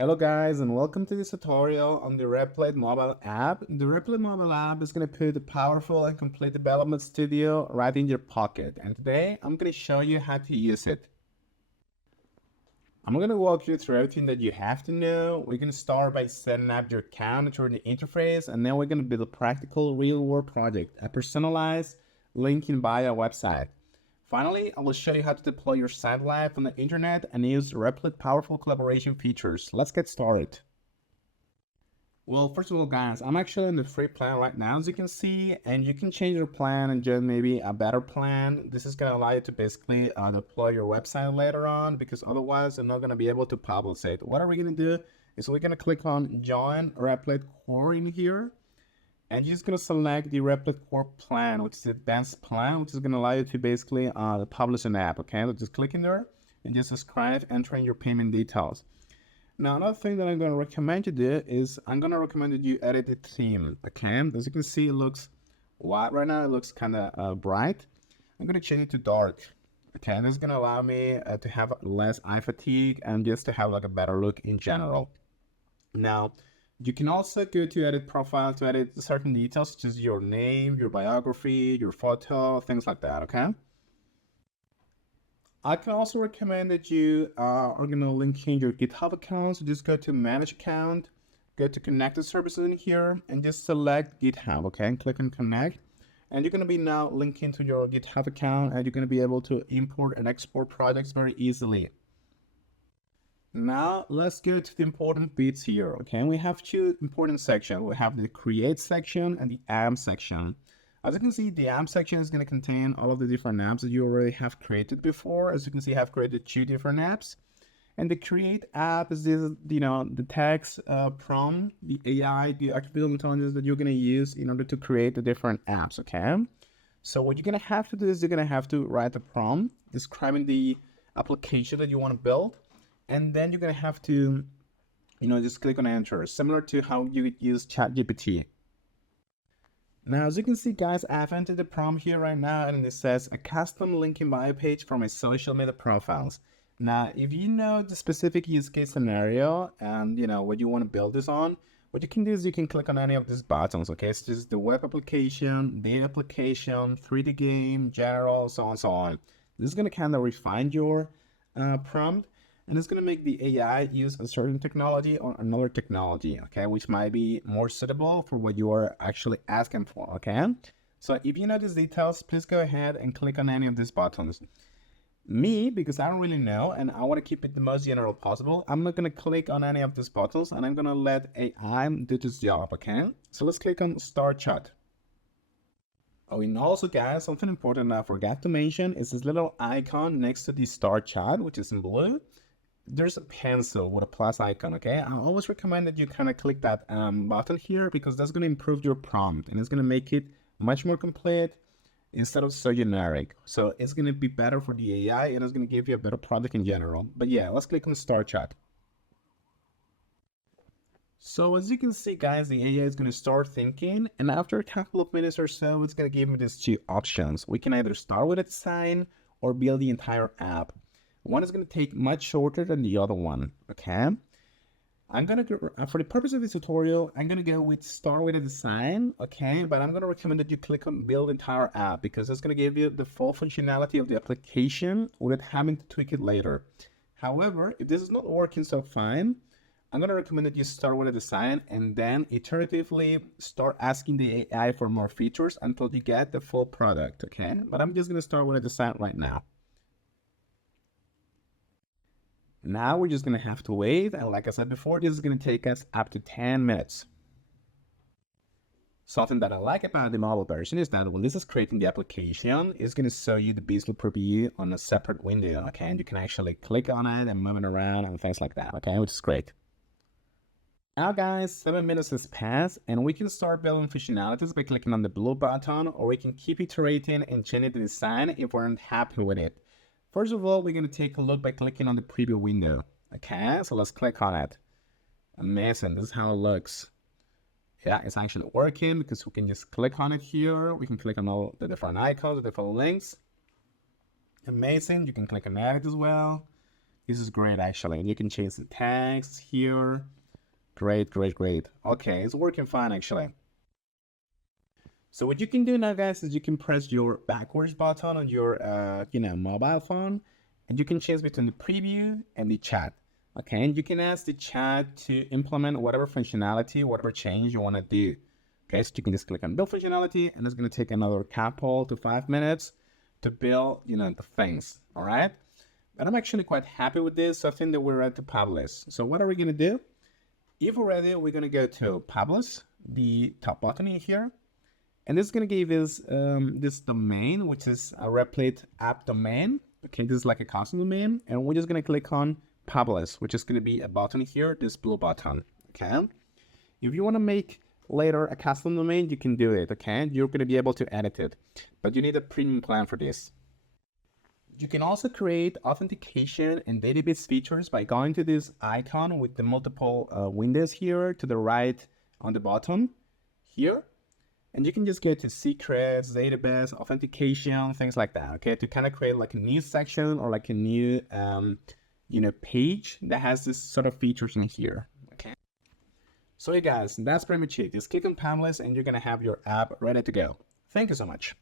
Hello guys and welcome to this tutorial on the Replit mobile app. The Replit mobile app is going to put the powerful and complete development studio right in your pocket, and today I'm going to show you how to use it. I'm going to walk you through everything that you have to know. We're going to start by setting up your account through the interface, and then we're going to build a practical real-world project, a personalized linking bio website. Finally, I will show you how to deploy your site live on the internet and use Replit powerful collaboration features. Let's get started. Well, first of all, guys, I'm actually in the free plan right now, as you can see, and you can change your plan and join maybe a better plan. This is going to allow you to basically deploy your website later on, because otherwise you're not going to be able to publish it. What are we going to do is we're going to click on Join Replit Core in here. And you're just going to select the Replit Core plan, which is the advanced plan, which is going to allow you to basically publish an app, okay? So just click in there and just subscribe, entering your payment details. Now, another thing that I'm going to recommend you do is I'm going to recommend that you edit the theme, okay? As you can see, it looks white right now. It looks kind of bright. I'm going to change it to dark, okay? And this is going to allow me to have less eye fatigue and just to have like a better look in general. Now, you can also go to edit profile to edit certain details such as your name, your biography, your photo, things like that, okay? I can also recommend that you are going to link in your GitHub account. So just go to manage account, go to connected services in here and just select GitHub, okay? And click on connect. And you're going to be now linking to your GitHub account and you're going to be able to import and export projects very easily. Now let's go to the important bits here, okay? We have two important sections. We have the create section and the app section. As you can see, the app section is going to contain all of the different apps that you already have created before. As you can see, I have created two different apps. And the create app is this, the text prompt, the AI, the artificial intelligence that you're going to use in order to create the different apps, okay? So what you're going to have to do is you're going to have to write a prompt describing the application that you want to build. And then you're going to have to, just click on enter, similar to how you would use ChatGPT. Now, as you can see, guys, I've entered the prompt here right now, and it says a custom linking bio page for my social media profiles. Now, if you know the specific use case scenario and, what you want to build this on, what you can do is you can click on any of these buttons, okay? So this is the web application, the application, 3D game, general, so on, so on. This is going to kind of refine your prompt. And it's going to make the AI use a certain technology or another technology, okay, which might be more suitable for what you are actually asking for, okay? So if you know these details, please go ahead and click on any of these buttons. Me, because I don't really know and I want to keep it the most general possible, I'm not going to click on any of these buttons and I'm going to let AI do this job, okay? So let's click on Start Chat. Oh, and also, guys, something important I forgot to mention is this little icon next to the Start Chat, which is in blue. There's a pencil with a plus icon, okay? I always recommend that you kind of click that button here because that's going to improve your prompt and it's going to make it much more complete instead of so generic. So it's going to be better for the AI and it's going to give you a better product in general. But yeah, let's click on Start Chat. So as you can see, guys, the AI is going to start thinking, and after a couple of minutes or so, it's going to give me these two options. We can either start with a design or build the entire app. One is going to take much shorter than the other one, okay? I'm going to go, for the purpose of this tutorial, I'm going to go with start with a design, okay? But I'm going to recommend that you click on build entire app because that's going to give you the full functionality of the application without having to tweak it later. However, if this is not working so fine, I'm going to recommend that you start with a design and then iteratively start asking the AI for more features until you get the full product, okay? But I'm just going to start with a design right now. Now we're just going to have to wait, and like I said before, this is going to take us up to 10 minutes. Something that I like about the mobile version is that when this is creating the application, it's going to show you the visual preview on a separate window, okay? And you can actually click on it and move it around and things like that, okay? Which is great. Now, guys, 7 minutes has passed, and we can start building functionalities by clicking on the blue button, or we can keep iterating and changing the design if we're not happy with it. First of all, we're going to take a look by clicking on the preview window. Okay, so let's click on it. Amazing, this is how it looks. Yeah, it's actually working because we can just click on it here. We can click on all the different icons, the different links. Amazing, you can click on edit as well. This is great actually. And you can change the text here. Great, great, great. Okay, it's working fine actually. So what you can do now, guys, is you can press your backwards button on your mobile phone, and you can change between the preview and the chat. Okay, and you can ask the chat to implement whatever functionality, whatever change you want to do. Okay, so you can just click on build functionality, and it's going to take another couple to 5 minutes to build, the things. All right, but I'm actually quite happy with this. So I think that we're ready to publish. So what are we going to do? If we're ready, we're going to go to publish, the top button here. And this is going to give us this domain, which is a Replit app domain. Okay, this is like a custom domain. And we're just going to click on publish, which is going to be a button here, this blue button. Okay. If you want to make later a custom domain, you can do it. Okay. You're going to be able to edit it, but you need a premium plan for this. You can also create authentication and database features by going to this icon with the multiple windows here to the right on the bottom here. And you can just go to secrets, database, authentication, things like that, okay? To kind of create like a new section or like a new, page that has this sort of features in here, okay? So, hey guys, that's pretty much it. Just click on publish and you're gonna have your app ready to go. Thank you so much.